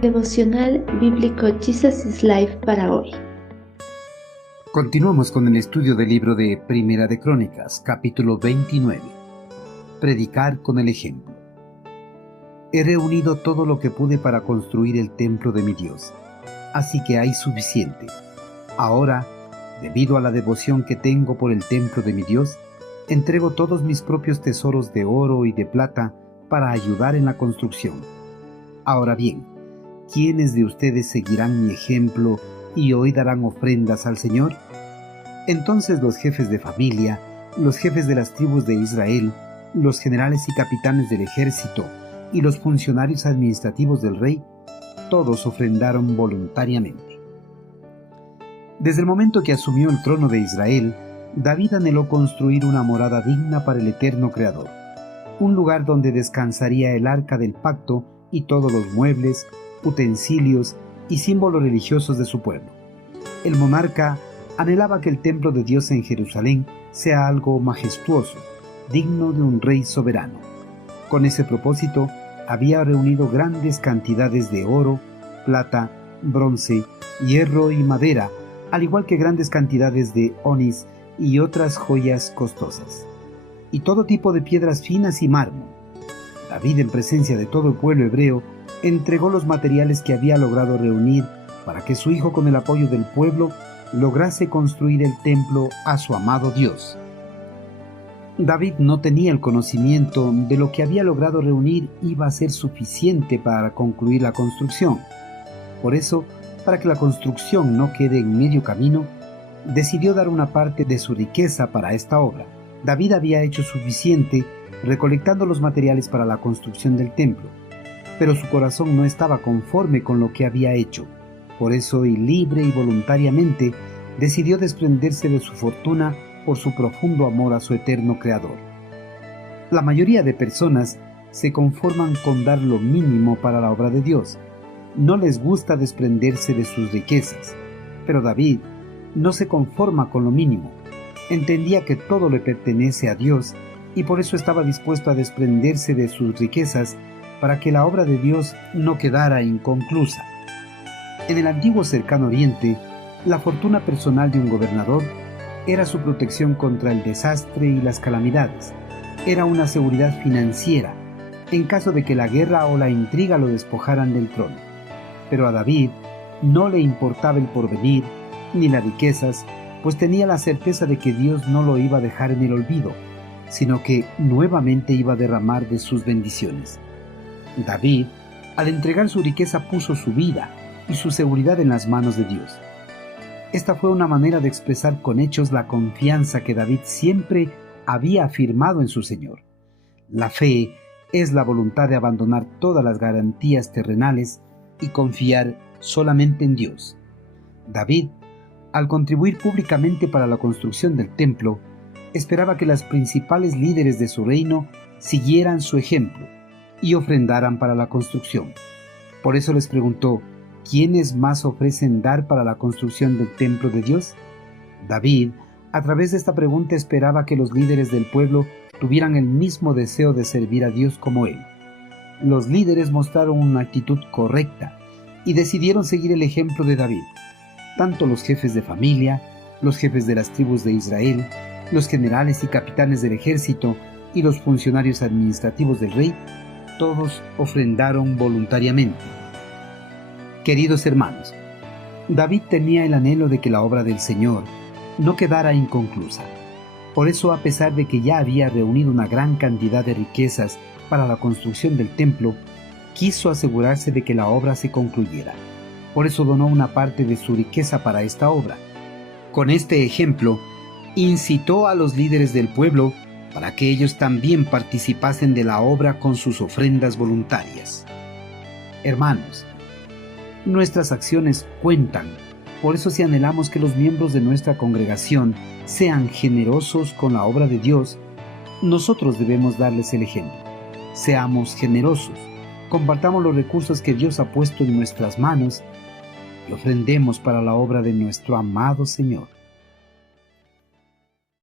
Devocional Bíblico Jesus is Life para hoy. Continuamos con el estudio del libro de Primera de Crónicas, capítulo 29. Predicar con el ejemplo. He reunido todo lo que pude para construir el templo de mi Dios, así que hay suficiente. Ahora, debido a la devoción que tengo por el templo de mi Dios, entrego todos mis propios tesoros de oro y de plata para ayudar en la construcción. Ahora bien, ¿quiénes de ustedes seguirán mi ejemplo y hoy darán ofrendas al Señor? Entonces los jefes de familia, los jefes de las tribus de Israel, los generales y capitanes del ejército y los funcionarios administrativos del rey, todos ofrendaron voluntariamente. Desde el momento que asumió el trono de Israel, David anheló construir una morada digna para el eterno Creador, un lugar donde descansaría el arca del pacto y todos los muebles, utensilios y símbolos religiosos de su pueblo. El monarca anhelaba que el templo de Dios en Jerusalén sea algo majestuoso, digno de un rey soberano. Con ese propósito, había reunido grandes cantidades de oro, plata, bronce, hierro y madera, al igual que grandes cantidades de onís y otras joyas costosas, y todo tipo de piedras finas y mármol. David, en presencia de todo el pueblo hebreo, entregó los materiales que había logrado reunir para que su hijo, con el apoyo del pueblo, lograse construir el templo a su amado Dios. David no tenía el conocimiento de lo que había logrado reunir iba a ser suficiente para concluir la construcción. Por eso, para que la construcción no quede en medio camino, decidió dar una parte de su riqueza para esta obra. David había hecho suficiente recolectando los materiales para la construcción del templo, pero su corazón no estaba conforme con lo que había hecho. Por eso, y libre y voluntariamente, decidió desprenderse de su fortuna por su profundo amor a su eterno Creador. La mayoría de personas se conforman con dar lo mínimo para la obra de Dios. No les gusta desprenderse de sus riquezas, pero David no se conforma con lo mínimo. Entendía que todo le pertenece a Dios y por eso estaba dispuesto a desprenderse de sus riquezas para que la obra de Dios no quedara inconclusa. En el antiguo cercano oriente, la fortuna personal de un gobernador era su protección contra el desastre y las calamidades. Era una seguridad financiera en caso de que la guerra o la intriga lo despojaran del trono. Pero a David no le importaba el porvenir ni las riquezas, pues tenía la certeza de que Dios no lo iba a dejar en el olvido, sino que nuevamente iba a derramar de sus bendiciones. David, al entregar su riqueza, puso su vida y su seguridad en las manos de Dios. Esta fue una manera de expresar con hechos la confianza que David siempre había afirmado en su Señor. La fe es la voluntad de abandonar todas las garantías terrenales y confiar solamente en Dios. David, al contribuir públicamente para la construcción del templo, esperaba que las principales líderes de su reino siguieran su ejemplo y ofrendaran para la construcción. Por eso les preguntó: ¿quiénes más ofrecen dar para la construcción del templo de Dios? David, a través de esta pregunta, esperaba que los líderes del pueblo tuvieran el mismo deseo de servir a Dios como él. Los líderes mostraron una actitud correcta y decidieron seguir el ejemplo de David. Tanto los jefes de familia, los jefes de las tribus de Israel, los generales y capitanes del ejército y los funcionarios administrativos del rey, todos ofrendaron voluntariamente. Queridos hermanos, David tenía el anhelo de que la obra del Señor no quedara inconclusa. Por eso, a pesar de que ya había reunido una gran cantidad de riquezas para la construcción del templo, quiso asegurarse de que la obra se concluyera. Por eso donó una parte de su riqueza para esta obra. Con este ejemplo, incitó a los líderes del pueblo para que ellos también participasen de la obra con sus ofrendas voluntarias. Hermanos, nuestras acciones cuentan. Por eso, si anhelamos que los miembros de nuestra congregación sean generosos con la obra de Dios, nosotros debemos darles el ejemplo. Seamos generosos, compartamos los recursos que Dios ha puesto en nuestras manos y ofrendemos para la obra de nuestro amado Señor.